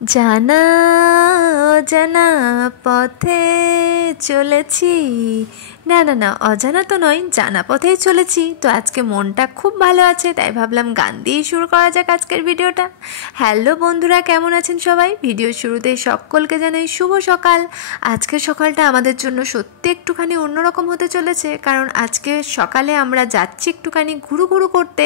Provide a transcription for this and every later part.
জানা অজানা পথে চলেছি। না না না, অজানা তো নয়, জানা পথেই চলেছি। তো আজকে মনটা খুব ভালো আছে, তাই ভাবলাম গান দিয়েই শুরু করা যাক আজকের ভিডিওটা। হ্যালো বন্ধুরা, কেমন আছেন সবাই? ভিডিও শুরুতেই সকলকে জানাই শুভ সকাল। আজকের সকালটা আমাদের জন্য সত্যি একটুখানি অন্যরকম হতে চলেছে, কারণ আজকে সকালে আমরা যাচ্ছি একটুখানি ঘুরু ঘুরু করতে।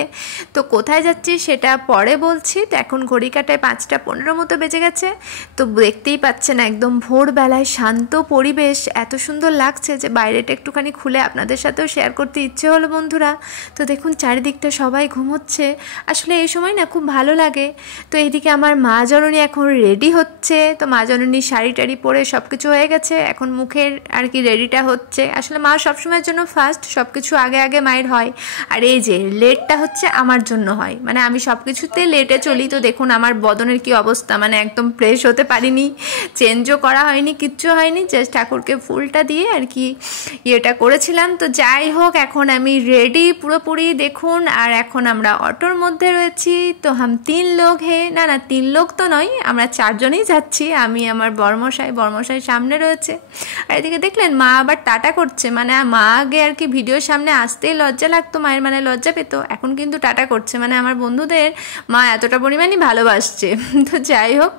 তো কোথায় যাচ্ছি সেটা পরে বলছি। তো এখন ঘড়ি কাটায় 5:15 মতো বেজে গেছে। তো দেখতেই পাচ্ছেন একদম ভোরবেলায় শান্ত পরিবেশ, এত সুন্দর লাগছে যে বাইরেটা একটুখানি খুলে আপনাদের সাথেও শেয়ার করতে ইচ্ছে হলো বন্ধুরা। তো দেখুন চারিদিকটা সবাই ঘুমোচ্ছে, আসলে এই সময় না খুব ভালো লাগে। তো এইদিকে আমার মা জননী এখন রেডি হচ্ছে। তো মা জননীর শাড়ি টাড়ি পরে সব কিছু হয়ে গেছে, এখন মুখের আর কি রেডিটা হচ্ছে। আসলে মা সবসময়ের জন্য ফার্স্ট, সব কিছু আগে আগে মায়ের হয়। আর এই যে লেটটা হচ্ছে আমার জন্য হয়, মানে আমি সব কিছুতে লেটে চলি। তো দেখুন আমার বদনের কি অবস্থা, মানে একদম ফ্রেশ হতে পারিনি, চেঞ্জও করা হয়নি, কিচ্ছু হয়নি, জাস্ট ঠাকুরকে ফুলটা দিয়ে আর কি ইয়েটা করেছিলাম। তো যাই হোক, এখন আমি রেডি পুরোপুরি দেখুন। আর এখন আমরা অটোর মধ্যে রয়েছি। তো হাম 3 লোক হে, না না 3 লোক তো নয়, আমরা 4 জনই যাচ্ছি। আমি, আমার বর্মশাই সামনে রয়েছে। আর এদিকে দেখলেন মা আবার টাটা করছে, মানে মা আগে আর কি ভিডিওর সামনে আসতেই লজ্জা লাগতো মায়ের, মানে লজ্জা পেত, এখন কিন্তু টাটা করছে, মানে আমার বন্ধুদের মা এতটা পরিমাণই ভালোবাসছে। তো যাই হোক,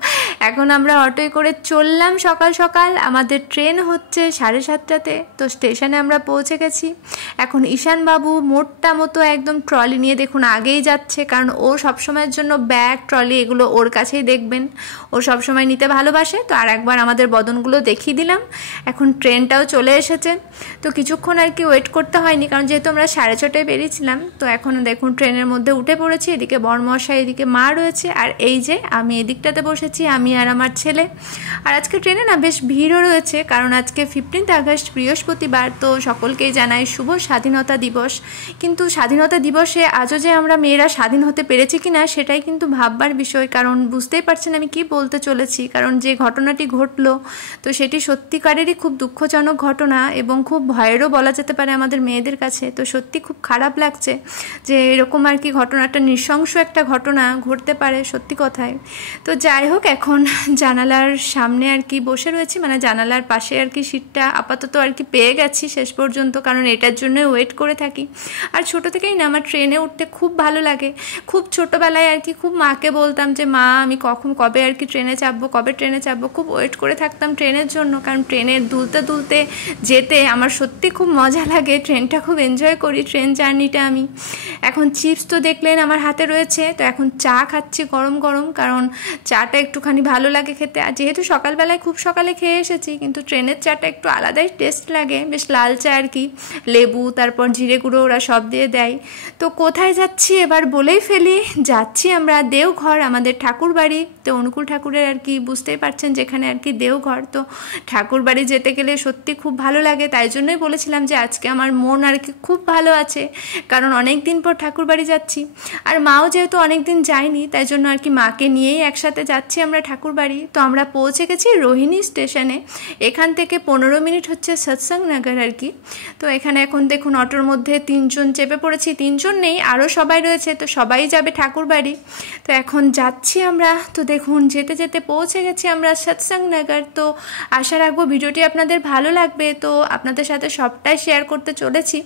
এখন আমরা অটোয় করে চললাম সকাল সকাল। আমাদের ট্রেন হচ্ছে 7:30টাতে। তো স্টেশনে আমরা পৌঁছে গেছি। এখন ঈশানবাবু মোটটা মতো একদম ট্রলি নিয়ে দেখুন আগেই যাচ্ছে, কারণ ও সবসময়ের জন্য ব্যাগ ট্রলি এগুলো ওর কাছেই দেখবেন, ও সবসময় নিতে ভালোবাসে। তো আর একবার আমাদের বদনগুলো দেখিয়ে দিলাম। এখন ট্রেনটাও চলে এসেছে। তো কিছুক্ষণ আর কি ওয়েট করতে হয়নি, কারণ যেহেতু আমরা 6:30টায় বেরিয়েছিলাম। তো এখন দেখুন ট্রেনের মধ্যে উঠে পড়েছি। এদিকে বর্মশাই, এদিকে মা রয়েছে, আর এই যে আমি এদিকটাতে বসেছি, আমি আর আমার ছেলে। আর আজকে ট্রেনে না বেশ ভিড়ও রয়েছে, কারণ আজকে 15 আগস্ট বৃহস্পতিবার। তো সকলকেই জানাই শুভ স্বাধীনতা দিবস। কিন্তু স্বাধীনতা দিবসে আজও যে আমরা মেয়েরা স্বাধীন হতে পেরেছি কিনা সেটাই কিন্তু ভাববার বিষয়, কারণ বুঝতেই পারছেন আমি কি বলতে চলেছি। কারণ যে ঘটনাটি ঘটলো, তো সেটি সত্যিকারেরই খুব দুঃখজনক ঘটনা এবং খুব ভয়েরও বলা যেতে পারে আমাদের মেয়েদের কাছে। তো সত্যি খুব খারাপ লাগছে যে এরকম আর কি ঘটনাটা, নৃশংস একটা ঘটনা ঘটতে পারে সত্যি কথায়। তো যাই হোক, এখন জানালার সামনে আর কি বসে রয়েছি, মানে জানালার পাশে আর কি সিটটা আপাতত আর কি পেয়ে গেছি শেষ পর্যন্ত, কারণ এটার জন্য ওয়েট করে থাকি। আর ছোটো থেকেই না আমার ট্রেনে উঠতে খুব ভালো লাগে। খুব ছোটোবেলায় আর কি খুব মাকে বলতাম যে মা আমি কবে আর কি ট্রেনে চাপবো, খুব ওয়েট করে থাকতাম ট্রেনের জন্য, কারণ ট্রেনের দুলতে দুলতে যেতে আমার সত্যি খুব মজা লাগে, ট্রেনটা খুব এনজয় করি, ট্রেন জার্নিটা আমি। এখন চিপস তো দেখলেন আমার হাতে রয়েছে। তো এখন চা খাচ্ছি গরম গরম, কারণ চাটা একটুখানি ভালো লাগে খেতে। আর যেহেতু সকালবেলায় খুব সকালে খেয়ে এসেছি, কিন্তু ট্রেনের চাটা একটু আলাদাই টেস্ট লাগে, বেশ লাল চা আর কি, লেবু তারপর জিরে গুঁড়ো ওরা সব দিয়ে দেয়। তো কোথায় যাচ্ছি এবার বলেই ফেলি, যাচ্ছি আমরা দেওঘর, আমাদের ঠাকুর বাড়ি। তো অনুকূল ঠাকুরের আর কি বুঝতেই পারছেন যেখানে আর কি দেওঘর। তো ঠাকুর বাড়ি যেতে গেলে সত্যি খুব ভালো লাগে, তাই জন্যই বলেছিলাম যে আজকে আমার মন আর কি খুব ভালো আছে, কারণ অনেক দিন পর ঠাকুর বাড়ি যাচ্ছি। আর মাও যেহেতু অনেক দিন যায়নি, তাই জন্য আর কি মাকে নিয়েই একসাথে যাচ্ছি আমরা ঠাকুর বাড়ি। তো আমরা পৌঁছে গেছি রোহিণী স্টেশনে। এখান থেকে 15 মিনিট হচ্ছে সৎসঙ্গ নগর আর কি। তো এখানে এখন দেখুন অটোর মধ্যে 3 জন চেপে পড়েছি, 3 জন নেই, আরও সবাই রয়েছে। তো সবাই যাবে ঠাকুর বাড়ি। তো এখন যাচ্ছি আমরা। তো দেখুন যেতে যেতে পৌঁছে গেছি আমরা সৎসঙ্গ নগর। তো আশা রাখবো ভিডিওটি আপনাদের ভালো লাগবে। তো আপনাদের সাথে সবটাই শেয়ার করতে চলেছি।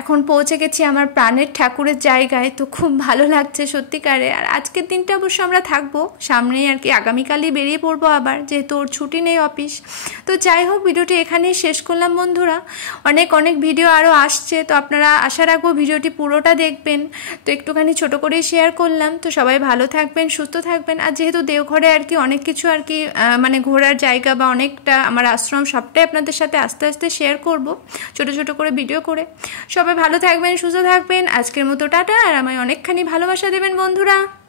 এখন পৌঁছে গেছি আমার প্রাণের ঠাকুরের জায়গায়। তো খুব ভালো লাগছে সত্যিকারে। আর আজকের দিনটা অবশ্য আমরা থাকবো, সামনেই আর কি আগামীকালই বেরিয়ে পড়বো আবার, যেহেতু ওর ছুটি নেই অফিস। তো যাই হোক, ভিডিওটি এখানেই শেষ করলাম বন্ধুরা। অনেক ভিডিও আরও আসছে, তো আপনারা আশা রাখবো ভিডিওটি পুরোটা দেখবেন। তো একটুখানি ছোট করেই শেয়ার করলাম। তো সবাই ভালো থাকবেন, সুস্থ থাকবেন। আর যেহেতু দেওঘরে আর কি অনেক কিছু আর কি মানে ঘোরার জায়গা বা অনেকটা আমার আশ্রম, সবটাই আপনাদের সাথে আস্তে আস্তে শেয়ার করব ছোট করে ভিডিও করে। সবাই ভালো থাকবেন, সুস্থ থাকবেন। আজকের মতো টাটা, আর আমায় অনেকখানি ভালোবাসা দেবেন বন্ধুরা।